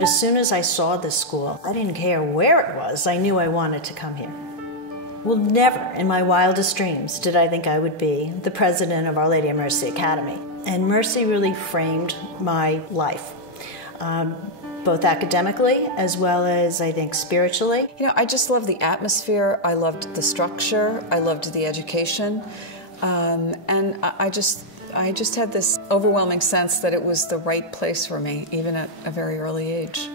As soon as I saw this school, I didn't care where it was. I knew I wanted to come here. Well, never in my wildest dreams did I think I would be the president of Our Lady of Mercy Academy. And Mercy really framed my life, both academically as well as, I think, spiritually. You know, I just loved the atmosphere. I loved the structure. I loved the education. And I just had this overwhelming sense that it was the right place for me, even at a very early age.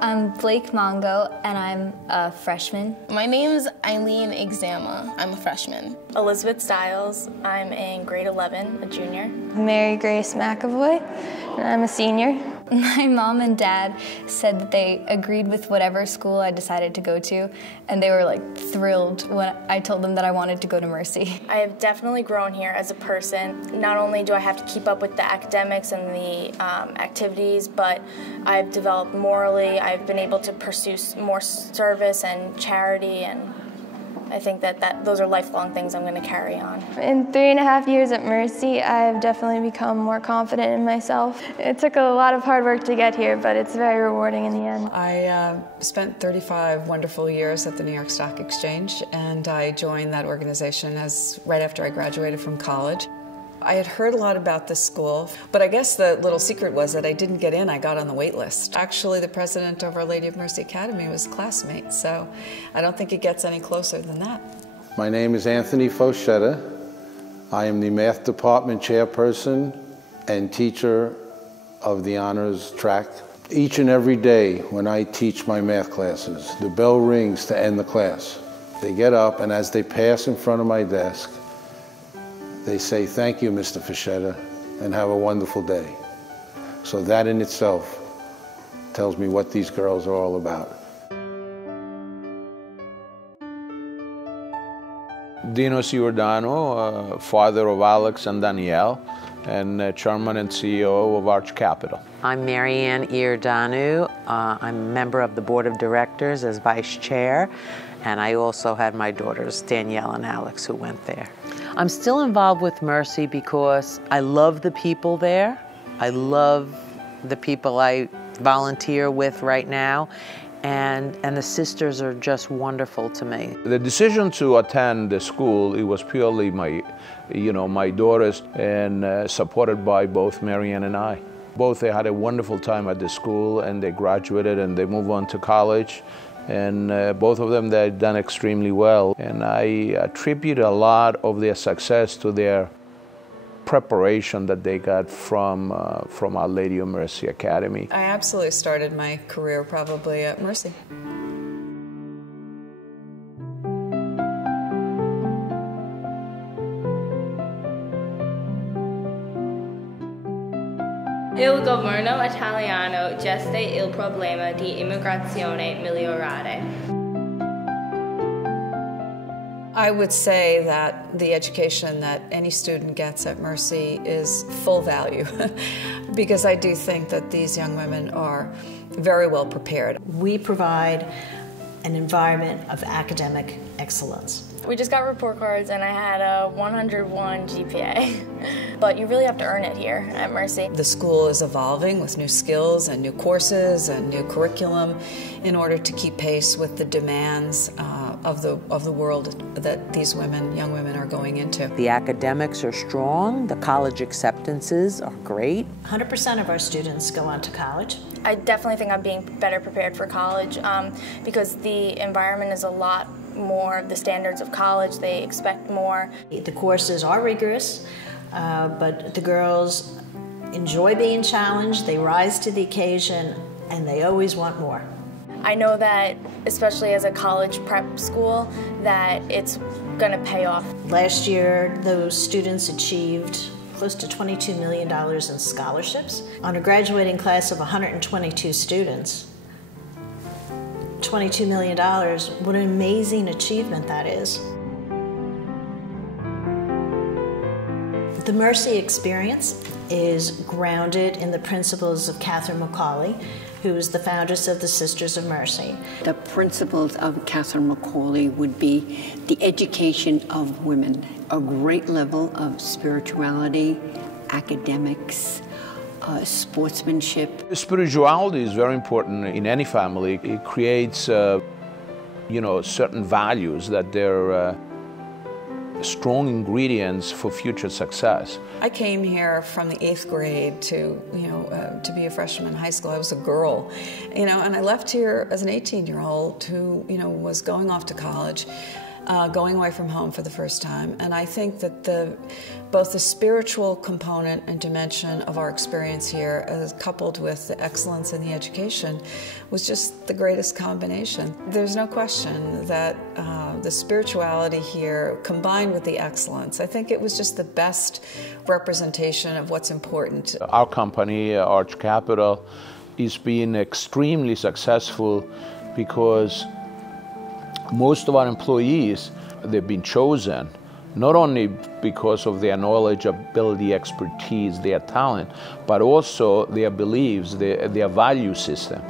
I'm Blake Mongo, and I'm a freshman. My name's Eileen Exama. I'm a freshman. Elizabeth Stiles. I'm in grade 11, a junior. Mary Grace McAvoy, and I'm a senior. My mom and dad said that they agreed with whatever school I decided to go to, and they were like thrilled when I told them that I wanted to go to Mercy. I have definitely grown here as a person. Not only do I have to keep up with the academics and the activities, but I've developed morally. I've been able to pursue more service and charity, and I think that those are lifelong things I'm going to carry on. In 3.5 years at Mercy, I've definitely become more confident in myself. It took a lot of hard work to get here, but it's very rewarding in the end. I spent 35 wonderful years at the New York Stock Exchange, and I joined that organization right after I graduated from college. I had heard a lot about this school, but I guess the little secret was that I didn't get in. I got on the wait list. Actually, the president of Our Lady of Mercy Academy was a classmate, so I don't think it gets any closer than that. My name is Anthony Foschetta. I am the math department chairperson and teacher of the honors track. Each and every day when I teach my math classes, the bell rings to end the class. They get up, and as they pass in front of my desk, they say, "Thank you, Mr. Foschetta, and have a wonderful day." So that in itself tells me what these girls are all about. Dino Giordano, father of Alex and Danielle, and chairman and CEO of Arch Capital. I'm Marianne Iordanu. I'm a member of the board of directors as vice chair, and I also had my daughters, Danielle and Alex, who went there. I'm still involved with Mercy because I love the people there. I love the people I volunteer with right now, and the sisters are just wonderful to me. The decision to attend the school, it was purely my daughters, and supported by both Marianne and I. Both, they had a wonderful time at the school, and they graduated and they moved on to college. And both of them, they've done extremely well. And I attribute a lot of their success to their preparation that they got from Our Lady of Mercy Academy. I absolutely started my career probably at Mercy. Il governo italiano geste il problema di immigrazione migliorare. I would say that the education that any student gets at Mercy is full value because I do think that these young women are very well prepared. We provide an environment of academic excellence. We just got report cards and I had a 101 GPA. But you really have to earn it here at Mercy. The school is evolving with new skills and new courses and new curriculum in order to keep pace with the demands of the world that these young women are going into. The academics are strong, the college acceptances are great. 100% of our students go on to college. I definitely think I'm being better prepared for college because the environment is a lot more the standards of college. They expect more. The courses are rigorous, but the girls enjoy being challenged, they rise to the occasion, and they always want more. I know that, especially as a college prep school, that it's going to pay off. Last year, those students achieved close to $22 million in scholarships. On a graduating class of 122 students, $22 million, what an amazing achievement that is. The Mercy experience is grounded in the principles of Catherine McCauley, who is the foundress of the Sisters of Mercy. The principles of Catherine McCauley would be the education of women, a great level of spirituality, academics, sportsmanship. Spirituality is very important in any family. It creates, certain values that they're strong ingredients for future success. I came here from the 8th grade to be a freshman in high school. I was a girl, and I left here as an 18-year-old who, was going off to college, going away from home for the first time. And I think that both the spiritual component and dimension of our experience here, as coupled with the excellence in the education, was just the greatest combination. There's no question that the spirituality here combined with the excellence, I think it was just the best representation of what's important. Our company, Arch Capital, is being extremely successful because most of our employees, they've been chosen not only because of their knowledge, ability, expertise, their talent, but also their beliefs, their value system.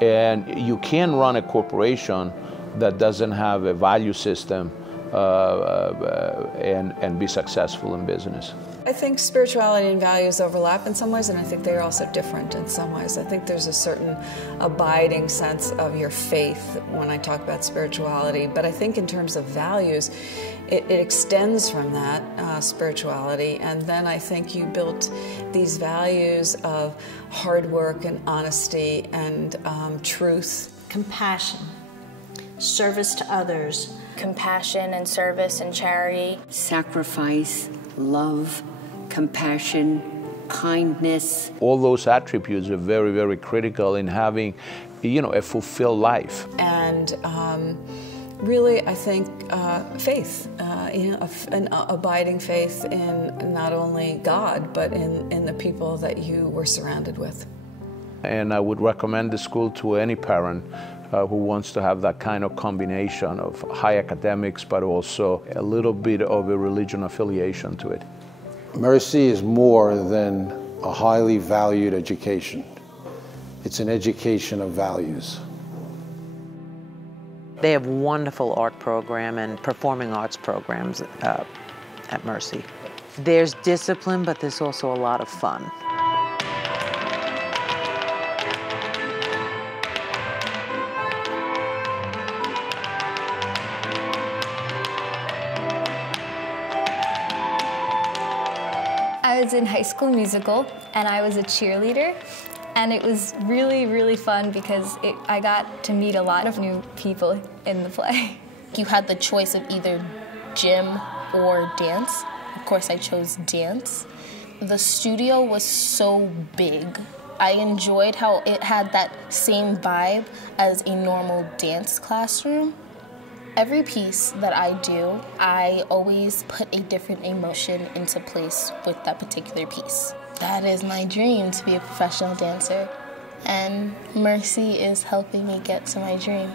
And you can't run a corporation that doesn't have a value system and be successful in business. I think spirituality and values overlap in some ways, and I think they're also different in some ways. I think there's a certain abiding sense of your faith when I talk about spirituality, but I think in terms of values, it extends from that spirituality, and then I think you built these values of hard work and honesty and truth. Compassion, service to others. Compassion and service and charity. Sacrifice, love, compassion, kindness. All those attributes are very, very critical in having, a fulfilled life. And really, I think faith, an abiding faith in not only God, but in the people that you were surrounded with. And I would recommend the school to any parent who wants to have that kind of combination of high academics, but also a little bit of a religion affiliation to it. Mercy is more than a highly valued education. It's an education of values. They have wonderful art program and performing arts programs at Mercy. There's discipline, but there's also a lot of fun. I was in High School Musical, and I was a cheerleader, and it was really, really fun because I got to meet a lot of new people in the play. You had the choice of either gym or dance. Of course, I chose dance. The studio was so big. I enjoyed how it had that same vibe as a normal dance classroom. Every piece that I do, I always put a different emotion into place with that particular piece. That is my dream, to be a professional dancer, and Mercy is helping me get to my dream.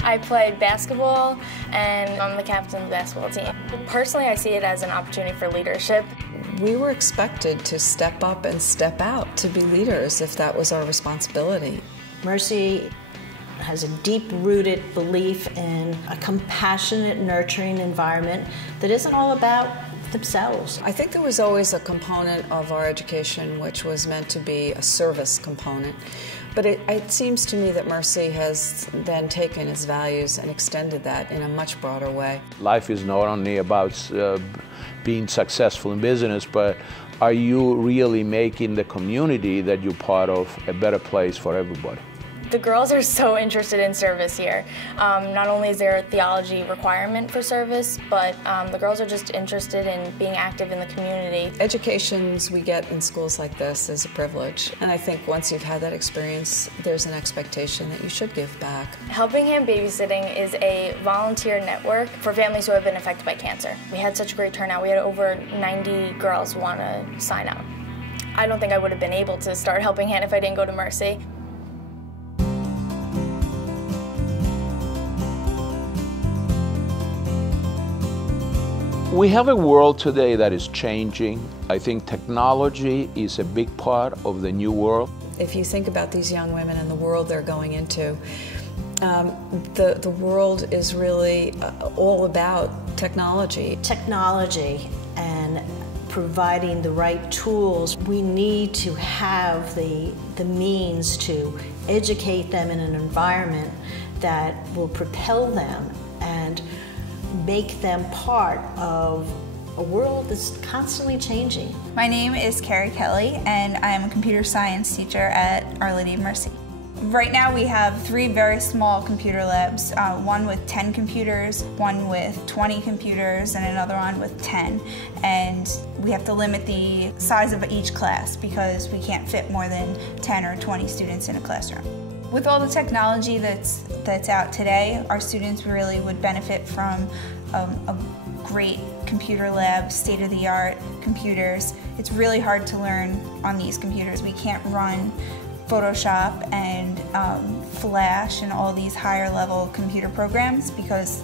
I played basketball, and I'm the captain of the basketball team. Personally, I see it as an opportunity for leadership. We were expected to step up and step out to be leaders if that was our responsibility. Mercy has a deep-rooted belief in a compassionate, nurturing environment that isn't all about themselves. I think there was always a component of our education which was meant to be a service component. But it seems to me that Mercy has then taken its values and extended that in a much broader way. Life is not only about being successful in business, but are you really making the community that you're part of a better place for everybody? The girls are so interested in service here. Not only is there a theology requirement for service, but the girls are just interested in being active in the community. Educations we get in schools like this is a privilege, and I think once you've had that experience, there's an expectation that you should give back. Helping Hand Babysitting is a volunteer network for families who have been affected by cancer. We had such a great turnout. We had over 90 girls want to sign up. I don't think I would have been able to start Helping Hand if I didn't go to Mercy. We have a world today that is changing. I think technology is a big part of the new world. If you think about these young women and the world they're going into, the world is really all about technology. Technology and providing the right tools. We need to have the means to educate them in an environment that will propel them and make them part of a world that's constantly changing. My name is Carrie Kelly, and I am a computer science teacher at Our Lady of Mercy. Right now we have 3 very small computer labs, one with 10 computers, one with 20 computers, and another one with 10. And we have to limit the size of each class because we can't fit more than 10 or 20 students in a classroom. With all the technology that's out today, our students really would benefit from a great computer lab, state-of-the-art computers. It's really hard to learn on these computers. We can't run Photoshop and Flash and all these higher level computer programs because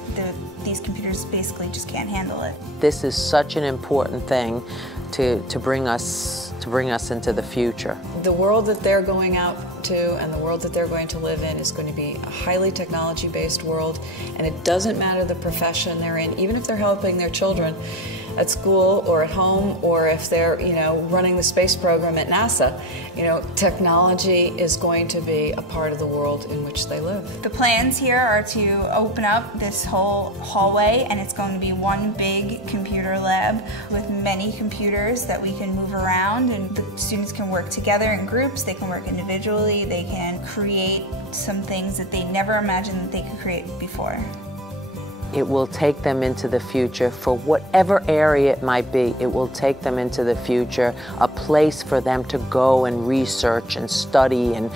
these computers basically just can't handle it. This is such an important thing to bring us into the future. The world that they're going out to and the world that they're going to live in is going to be a highly technology-based world, and it doesn't matter the profession they're in, even if they're helping their children at school or at home, or if they're, running the space program at NASA. Technology is going to be a part of the world in which they live. The plans here are to open up this whole hallway, and it's going to be one big computer lab with many computers that we can move around, and the students can work together in groups, they can work individually, they can create some things that they never imagined that they could create before. It will take them into the future for whatever area it might be. It will take them into the future, a place for them to go and research and study and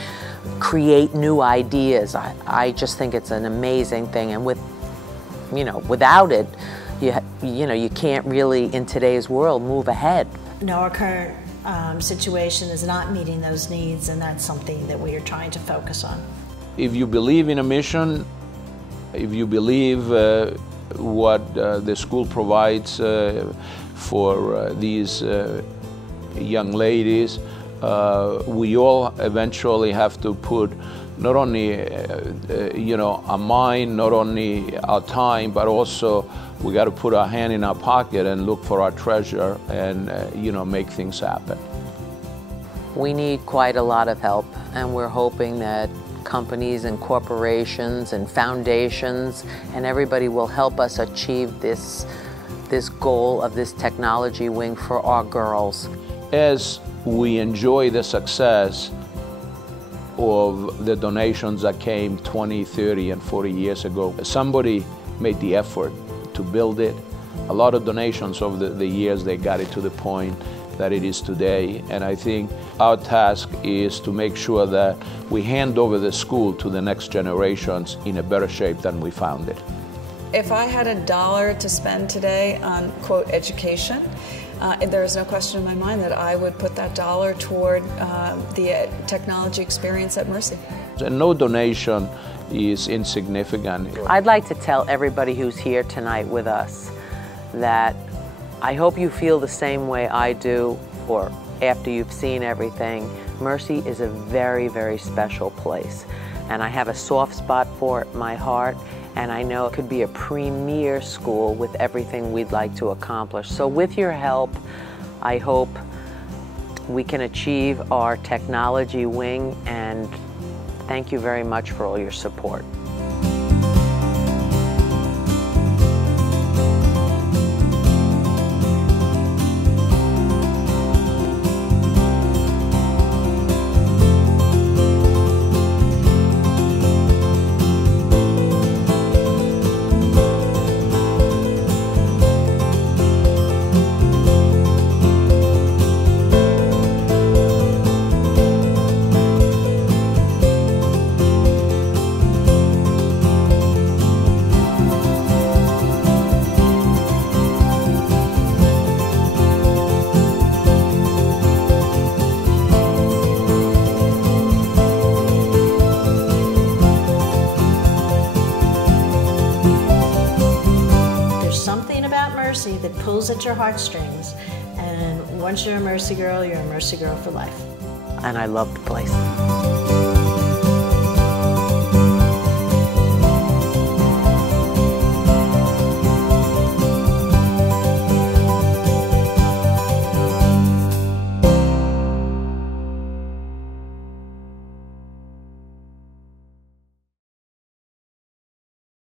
create new ideas. I just think it's an amazing thing, and without it, you can't really, in today's world, move ahead. No, our current situation is not meeting those needs, and that's something that we are trying to focus on. If you believe in a mission, if you believe what the school provides for these young ladies, we all eventually have to put not only our mind, not only our time, but also we got to put our hand in our pocket and look for our treasure and make things happen. We need quite a lot of help, and we're hoping that companies and corporations and foundations and everybody will help us achieve this goal of this technology wing for our girls. As we enjoy the success of the donations that came 20, 30, and 40 years ago, somebody made the effort to build it. A lot of donations over the years, they got it to the point that it is today, and I think our task is to make sure that we hand over the school to the next generations in a better shape than we found it. If I had $1 to spend today on, quote, education, there is no question in my mind that I would put that dollar toward the technology experience at Mercy. And no donation is insignificant. I'd like to tell everybody who's here tonight with us that I hope you feel the same way I do, or after you've seen everything. Mercy is a very, very special place, and I have a soft spot for it in my heart, and I know it could be a premier school with everything we'd like to accomplish. So with your help, I hope we can achieve our technology wing, and thank you very much for all your support. your heartstrings. And once you're a Mercy girl, you're a Mercy girl for life. And I love the place.